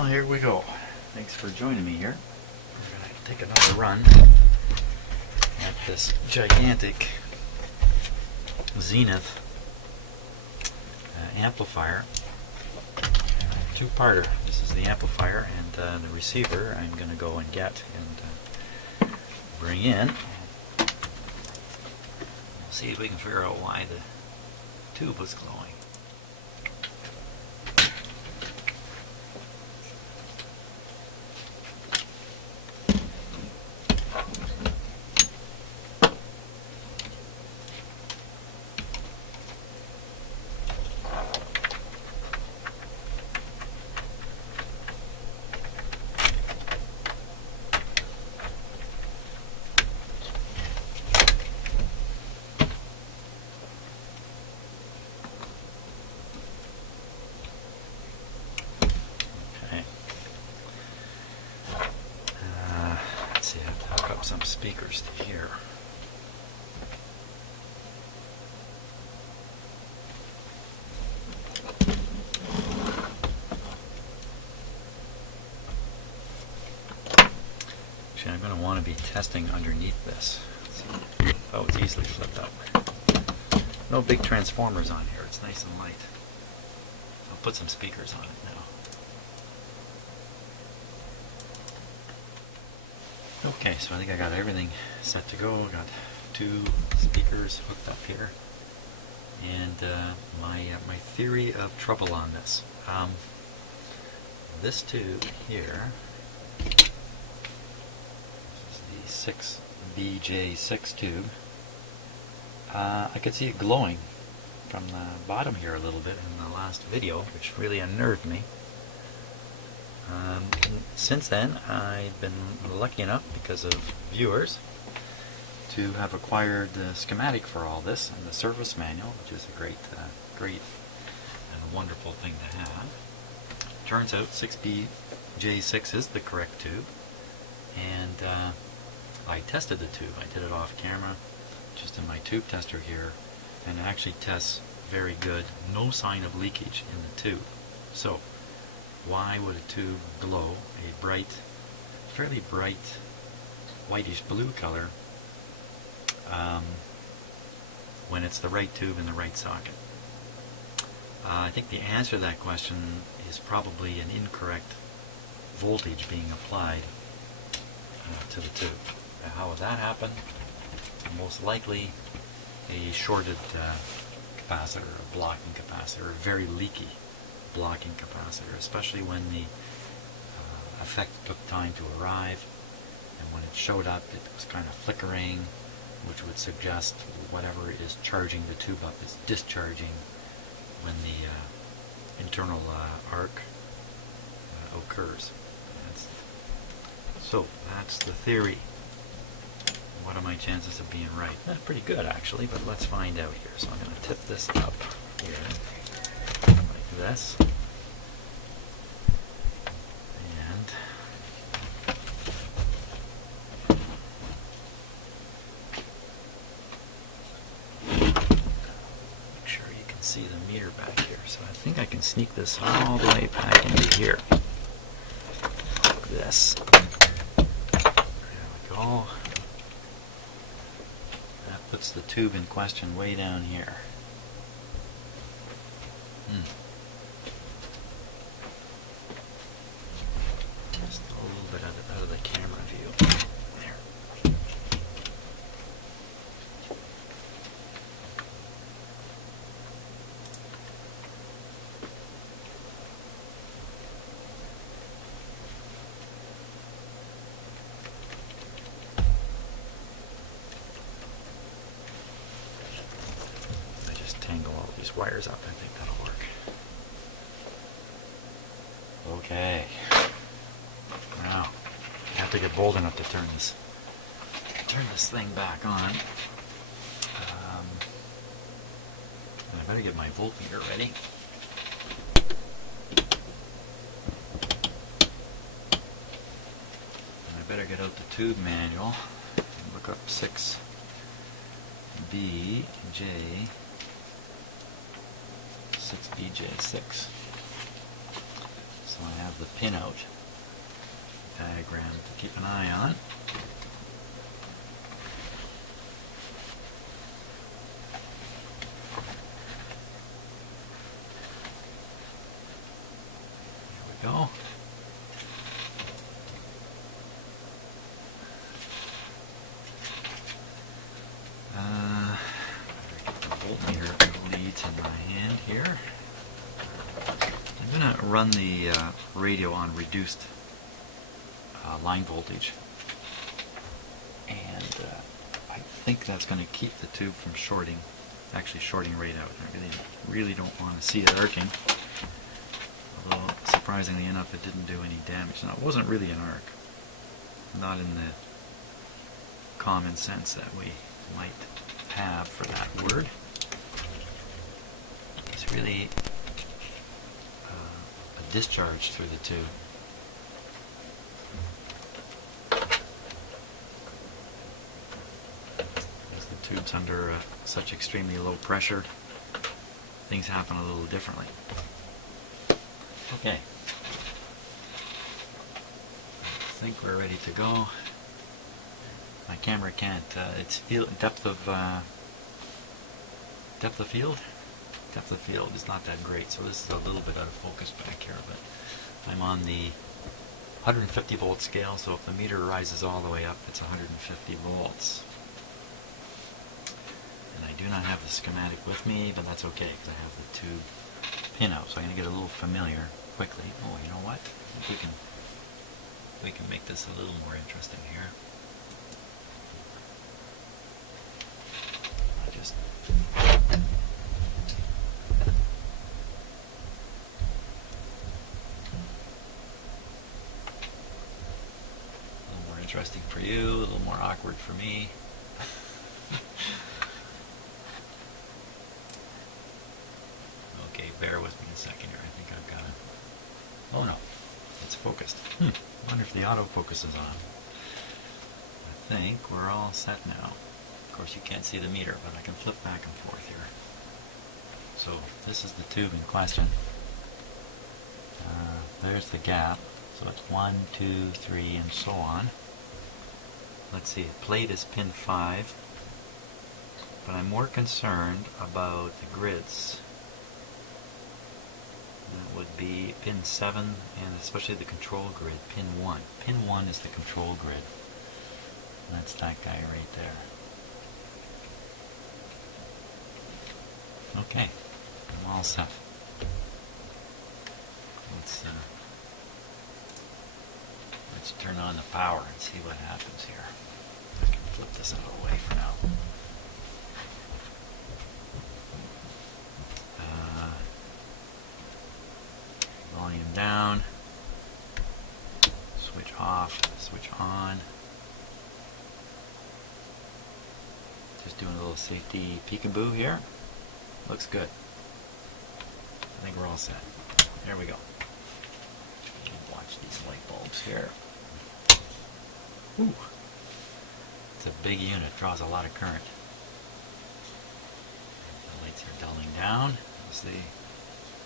Well, here we go. Thanks for joining me here. We're going to take another run at this gigantic Zenith amplifier. Two-parter. This is the amplifier, and the receiver I'm going to go and get and bring in. We'll see if we can figure out why the tube was glowing. Some speakers to hear. Actually, I'm going to want to be testing underneath this. Oh, it's easily flipped up. No big transformers on here. It's nice and light. I'll put some speakers on it now. Okay, so I think I got everything set to go. I got two speakers hooked up here, and my theory of trouble on this. This tube here, this is the 6BJ6 tube. I could see it glowing from the bottom here a little bit in the last video, which really unnerved me. Since then, I've been lucky enough, because of viewers, to have acquired the schematic for all this and the service manual, which is a great and wonderful thing to have. Turns out 6BJ6 is the correct tube, and I tested the tube. I did it off camera, just in my tube tester here, and it actually tests very good. No sign of leakage in the tube. So, why would a tube glow a bright, fairly bright, whitish blue color when it's the right tube in the right socket? I think the answer to that question is probably an incorrect voltage being applied to the tube. How would that happen? Most likely a shorted capacitor, a blocking capacitor, a very leaky blocking capacitor, especially when the effect took time to arrive, and when it showed up it was kind of flickering, which would suggest whatever is charging the tube up is discharging when the internal arc occurs. So that's the theory. What are my chances of being right? Pretty good, actually, but let's find out here. So I'm going to tip this up here like this, and make sure you can see the meter back here. So I think I can sneak this all the way back into here, like this. There we go. That puts the tube in question way down here. Just a little bit out of the camera view. There. I just tangle all these wires up. I think that'll work. Okay. Now, I have to get bold enough to turn this thing back on. I better get my voltmeter ready. And I better get out the tube manual and look up 6BJ6. So I have the pinout diagram to keep an eye on. There we go. Get the voltmeter leads in my hand here. I'm going to run the radio on reduced line voltage, and I think that's going to keep the tube from shorting, actually shorting right out. I really don't want to see it arcing, although surprisingly enough it didn't do any damage. Now, it wasn't really an arc, not in the common sense that we might have for that word. It's really a discharge through the tube. As the tube's under such extremely low pressure, things happen a little differently. Okay, I think we're ready to go. My camera can't. Its depth of field. Depth of field is not that great, so this is a little bit out of focus back here. But I'm on the 150 volt scale, so if the meter rises all the way up, it's 150 volts. And I do not have the schematic with me, but that's okay because I have the tube pinout. So I'm going to get a little familiar quickly. Oh, you know what? I think we can make this a little more interesting here. Just a little more interesting for you, a little more awkward for me. Okay, bear with me a second here. I think I've got it. Oh no, it's focused. I wonder if the autofocus is on. I think we're all set now. Of course you can't see the meter, but I can flip back and forth here. So this is the tube in question. There's the gap. So it's 1, 2, 3, and so on. Let's see, the plate is pin 5, but I'm more concerned about the grids. That would be pin 7, and especially the control grid, pin 1. Pin 1 is the control grid. And that's that guy right there. Okay, I'm all set. Let's turn on the power and see what happens here. I can flip this out of the way for now. Volume down, switch off, switch on. Just doing a little safety peekaboo here. Looks good. I think we're all set. There we go. Watch these light bulbs here. Ooh. It's a big unit, draws a lot of current. The lights are dulling down as the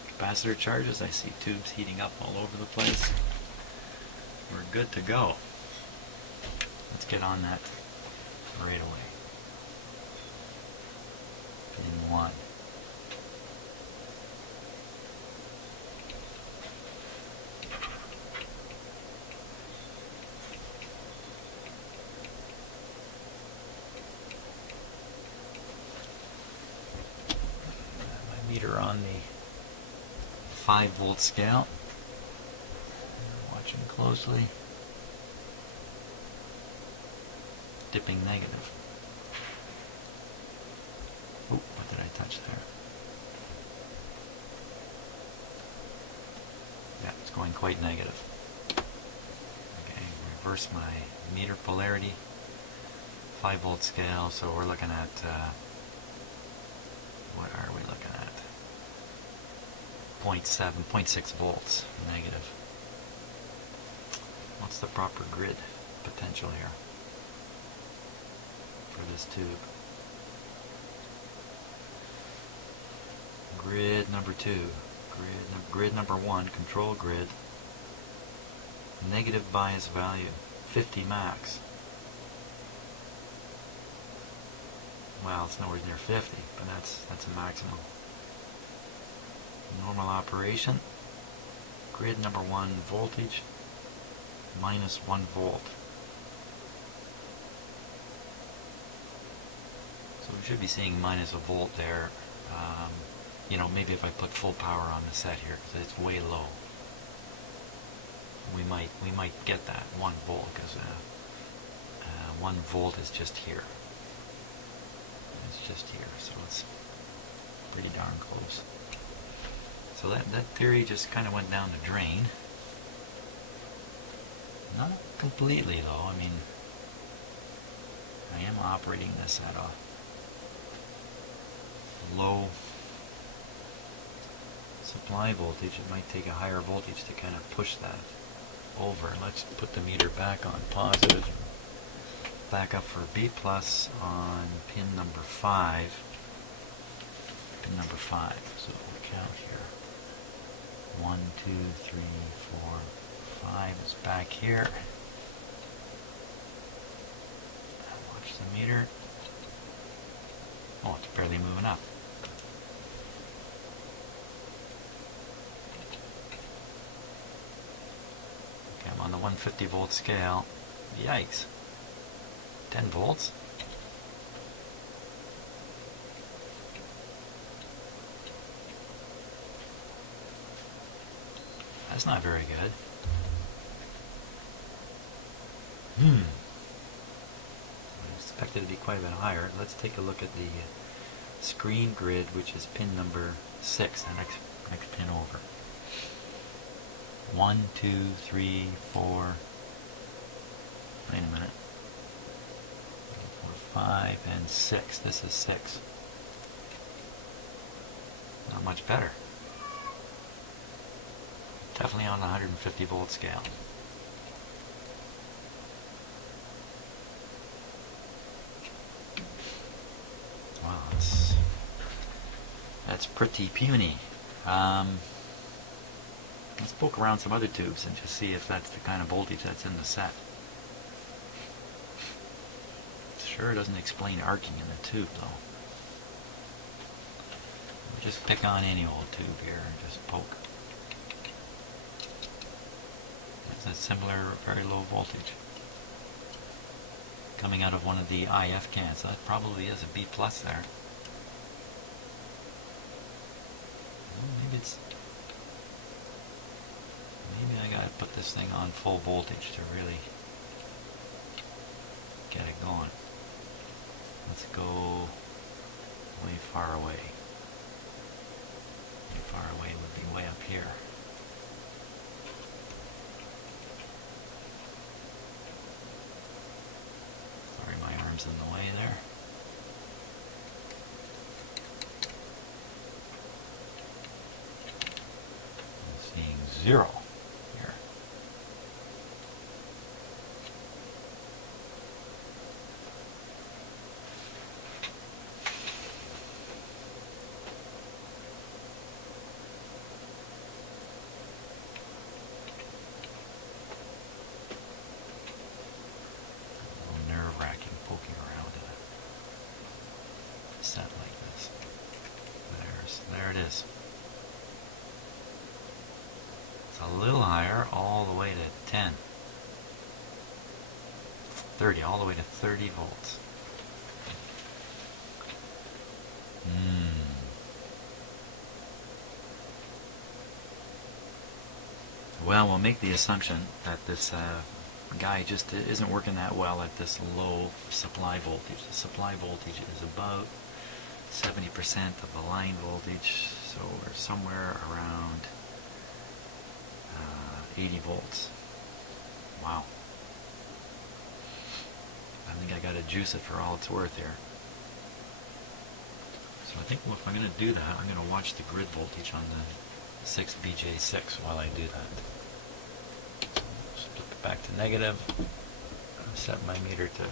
capacitor charges. I see tubes heating up all over the place. We're good to go. Let's get on that right away. Pin 1. Meter on the 5 volt scale. Watching closely. Dipping negative. Oh, what did I touch there? Yeah, it's going quite negative. Okay, reverse my meter polarity. 5 volt scale, so we're looking at what are we looking at? 0.7, 0.6 volts negative. What's the proper grid potential here for this tube? Grid number 2, grid number 1, control grid, Negative bias value, 50 max. Well, it's nowhere near 50, but that's a maximum. Normal operation, grid number 1 voltage, minus 1 volt. So we should be seeing minus a volt there. You know, maybe if I put full power on the set here, because it's way low, we might get that 1 volt, because 1 volt is just here. It's just here, so it's pretty darn close. So that theory just kind of went down the drain. Not completely though. I mean, I am operating this at a low supply voltage. It might take a higher voltage to kind of push that over. Let's put the meter back on positive. Back up for B plus on pin number 5. Pin number 5. So we'll count here. 1, 2, 3, 4, 5 is back here. Watch the meter. Oh, it's barely moving up. Okay, I'm on the 150 volt scale. Yikes. 10 volts. That's not very good. I expected it to be quite a bit higher. Let's take a look at the screen grid, which is pin number 6, the next pin over. 1, 2, 3, 4. Wait a minute. 4, 5, and 6. This is 6. Not much better. Definitely on the 150 volt scale. Wow, that's pretty puny. Let's poke around some other tubes and just see if that's the kind of voltage that's in the set. Sure doesn't explain arcing in the tube though. We'll just pick on any old tube here and just poke. That's a similar, very low voltage coming out of one of the IF cans. So that probably is a B plus there. Maybe I gotta put this thing on full voltage to really get it going. Let's go way far away. Way far away would be way up here. Sorry, my arm's in the way there. I'm seeing 0 here. Nerve-wracking poking around in a set like this. There it is. It's a little higher, all the way to 10. 30, all the way to 30 volts. Well, we'll make the assumption that this guy just isn't working that well at this low supply voltage. The supply voltage is about 70% of the line voltage, so we're somewhere around 80 volts. Wow. I think I got to juice it for all it's worth here. So I think if I'm going to do that, I'm going to watch the grid voltage on the 6BJ6 while I do that. So flip it back to negative. Set my meter to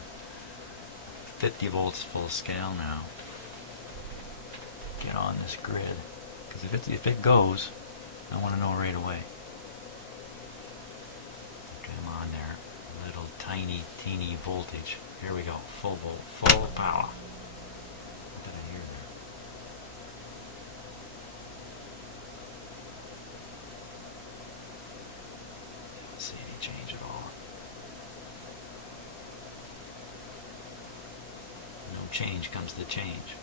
50 volts full scale now. Get on this grid, because if it goes, I want to know right away. tiny, teeny voltage. Here we go. Full volt, full power. What did I hear there? Don't see any change at all. No change comes to change.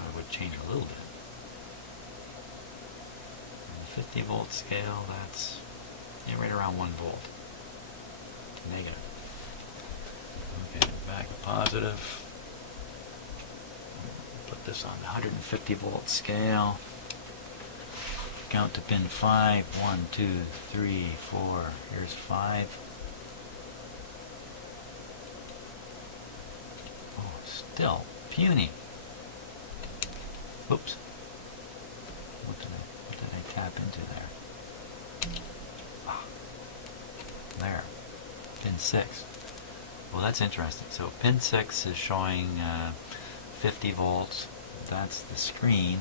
I would change a little bit. 50 volt scale, that's right around 1 volt. Negative. Okay, back to positive. Put this on the 150 volt scale. Count to pin 5. 1, 2, 3, 4. Here's 5. Oh, still puny. Oops. What did I tap into there? Ah, there. Pin 6. Well, that's interesting. So pin 6 is showing 50 volts. That's the screen.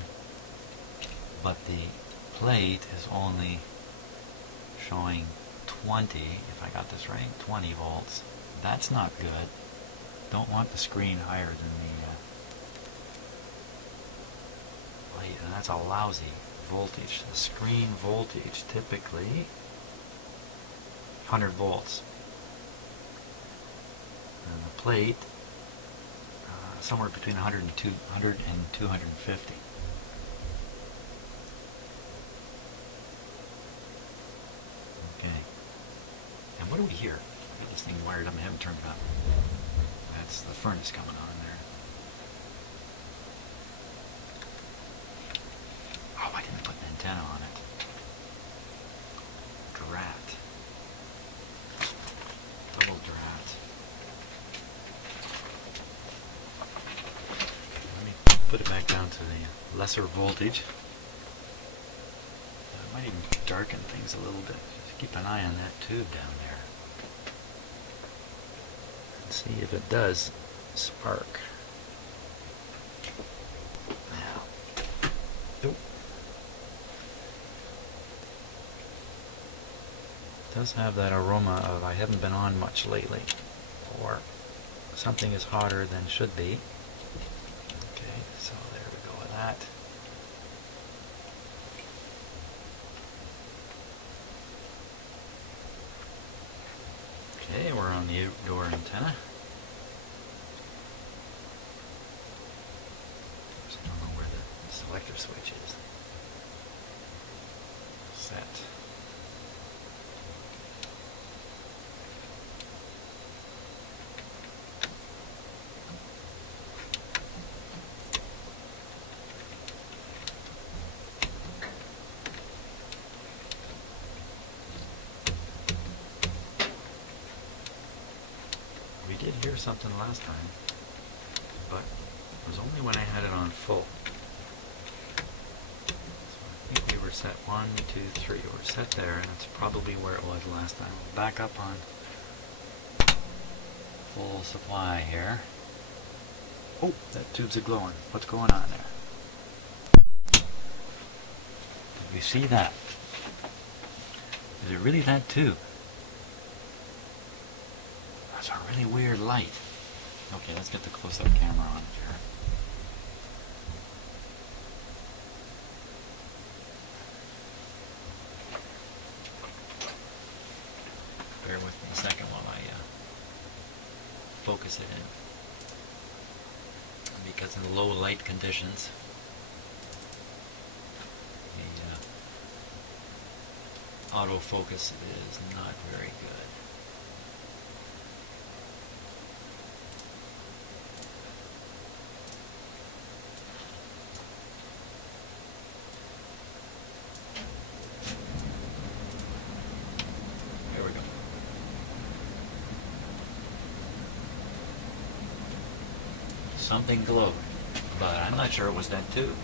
But the plate is only showing 20, if I got this right, 20 volts. That's not good. Don't want the screen higher than the plate, and that's a lousy voltage. The screen voltage typically 100 volts, and the plate somewhere between 100 and 250. Okay, and what do we hear? I got this thing wired up, I haven't turned it up. That's the furnace coming on there. Oh, I didn't put an antenna on it. Drat. Double drat. Let me put it back down to the lesser voltage. I might even darken things a little bit. Just keep an eye on that tube down there. And see if it does spark. Now. Nope. Does have that aroma of I haven't been on much lately, or something is hotter than should be. Okay, so there we go with that. Okay, we're on the outdoor antenna. Just don't know where the selector switch is. Set. We did hear something last time, but it was only when I had it on full. So I think we were set 1, 2, 3. We're set there, and it's probably where it was last time. We'll back up on full supply here. Oh, that tube's a-glowing. What's going on there? Did we see that? Is it really that tube? That's a really weird light. Okay, let's get the close-up camera on here. Bear with me a second while I focus it in. Because in low light conditions, the autofocus is not very good. Something glowed, but I'm not sure it was that tube.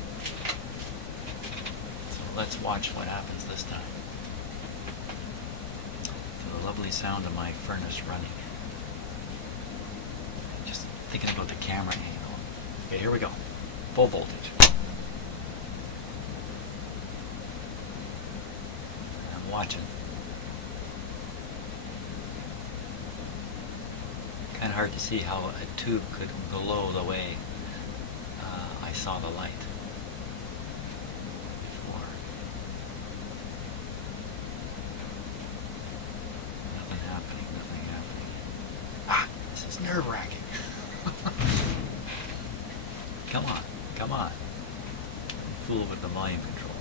So let's watch what happens this time. To the lovely sound of my furnace running. Just thinking about the camera angle. Okay, here we go. Full voltage. I'm watching. of hard to see how a tube could glow the way I saw the light before. Nothing happening, nothing happening. Ah, this is nerve-wracking. Come on, come on. Fool with the volume control.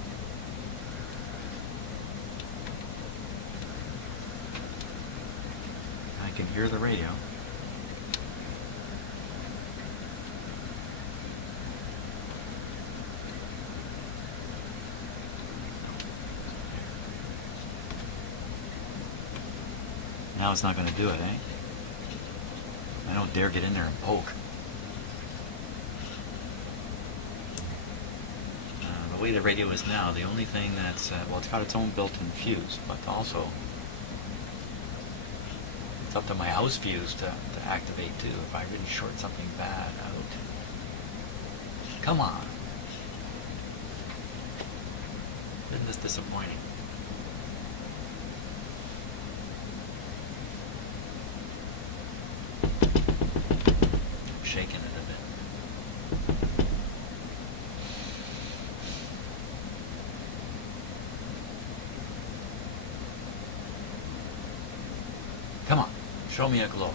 I can hear the radio. Now it's not going to do it, eh? I don't dare get in there and poke. The way the radio is now, the only thing that's, well, it's got its own built-in fuse, but also it's up to my house fuse to activate too, if I really short something bad out. Come on. Isn't this disappointing? I'm shaking it a bit. Come on, show me a glow.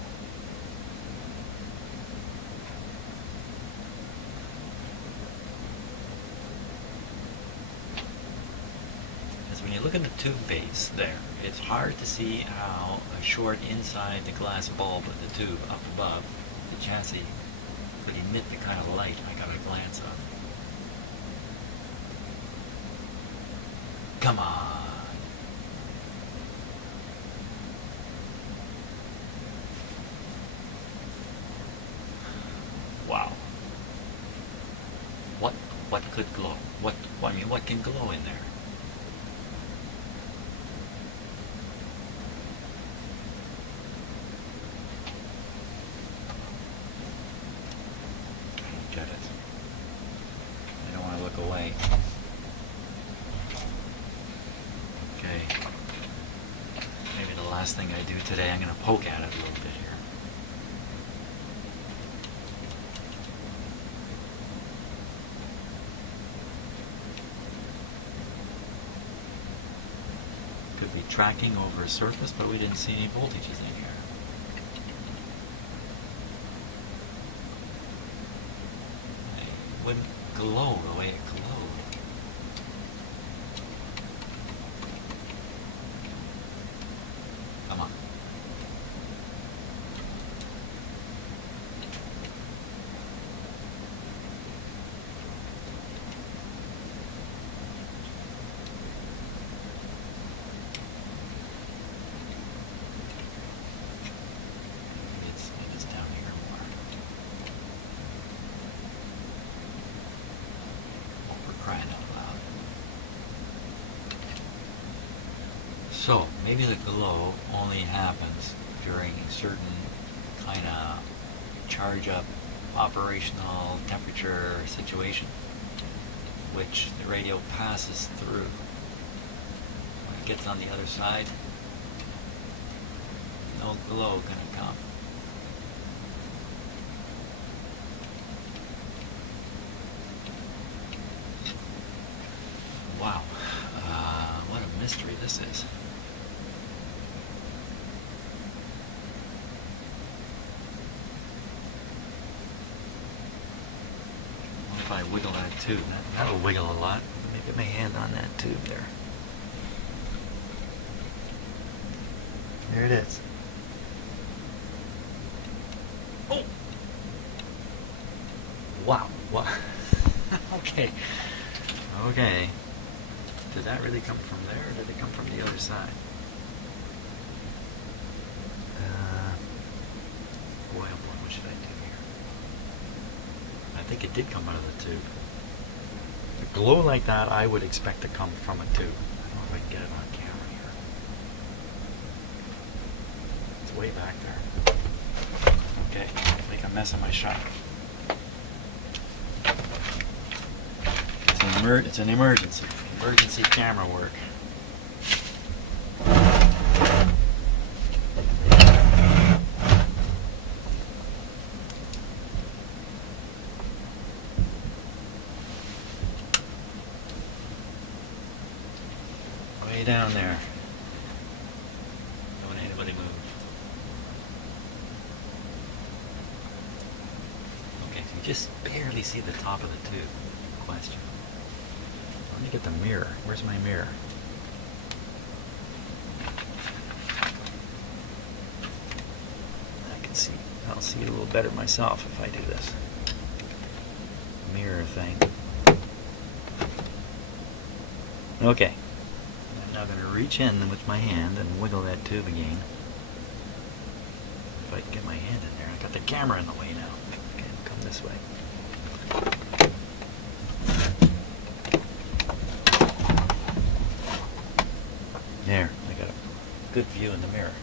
Because when you look at the tube base there, it's hard to see how a short inside the glass bulb of the tube up above the chassis could emit the kind of light I got a glance of. Come on. Wow. What could glow? What can glow in there? I don't get it. I don't want to look away. Okay. Maybe the last thing I do today, I'm going to poke at it a little bit here. Could be tracking over a surface, but we didn't see any voltages in here. It wouldn't glow the way it glowed. Come on. Maybe it's down here more. Oh, we're crying out loud. So, maybe the glow only happens during a certain kind of charge up operational temperature situation, which the radio passes through. When it gets on the other side, no glow gonna come. Wow, what a mystery this is. What if I wiggle that tube? That'll wiggle a lot. Let me get my hand on that tube there. There it is. Oh! Wow. What? Okay. Okay. Did that really come from there, or did it come from the other side? Boy, oh boy, what should I do here? I think it did come out of the tube. A glow like that, I would expect to come from a tube. I don't know if I can get it on camera here. It's way back there. Okay, make a mess of my shot. It's an emergency. Emergency camera work. down there. Don't anybody move. Okay, so you just barely see the top of the tube. Question. Let me get the mirror. Where's my mirror? I can see. I'll see it a little better myself if I do this mirror thing. Okay. I'm now going to reach in with my hand and wiggle that tube again. If I can get my hand in there. I got the camera in the way now. Okay, come this way. There, I got a good view in the mirror.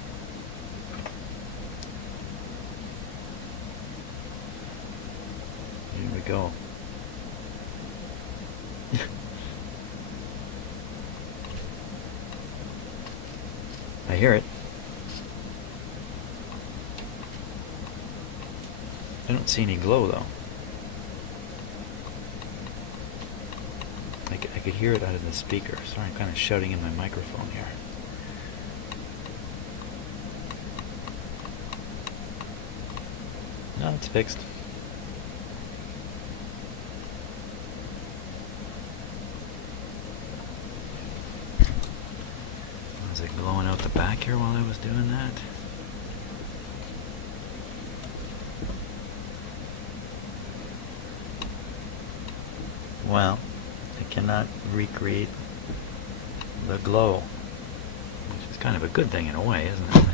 Here we go. I hear it. I don't see any glow though. I could hear it out of the speaker. Sorry, I'm kind of shouting in my microphone here. No, it's fixed. Was it glowing out the back here while I was doing that? Well, I cannot recreate the glow, which is kind of a good thing in a way, isn't it?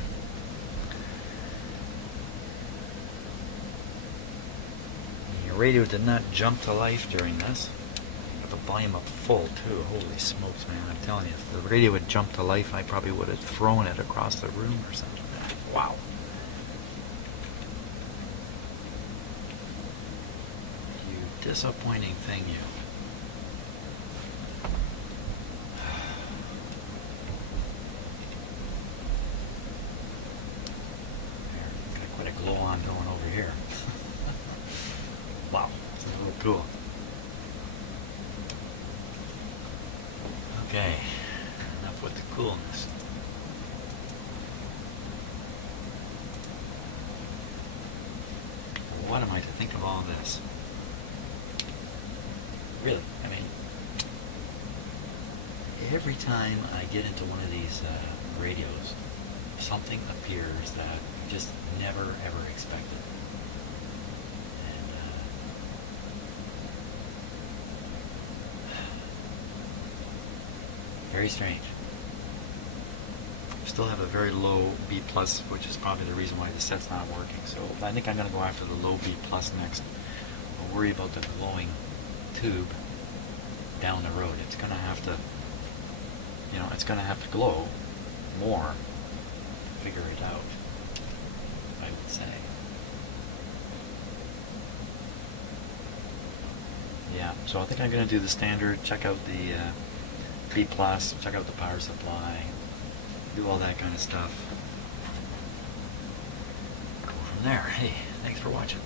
The radio did not jump to life during this. Got the volume up full too. Holy smokes, man! I'm telling you, if the radio had jumped to life, I probably would have thrown it across the room or something. Wow. You disappointing thing, you. Glow on going over here. Wow, it's a little cool. Okay, enough with the coolness. What am I to think of all this? Really, I mean, every time I get into one of these radios, something appears that I just never ever expected. And very strange. Still have a very low B+, which is probably the reason why the set's not working. So I think I'm going to go after the low B+ next. I'll worry about the glowing tube down the road. It's going to have to, it's going to have to glow more. Figure it out, I would say. Yeah, so I think I'm going to do the standard, check out the B+, check out the power supply, do all that kind of stuff. Go from there. Hey, thanks for watching.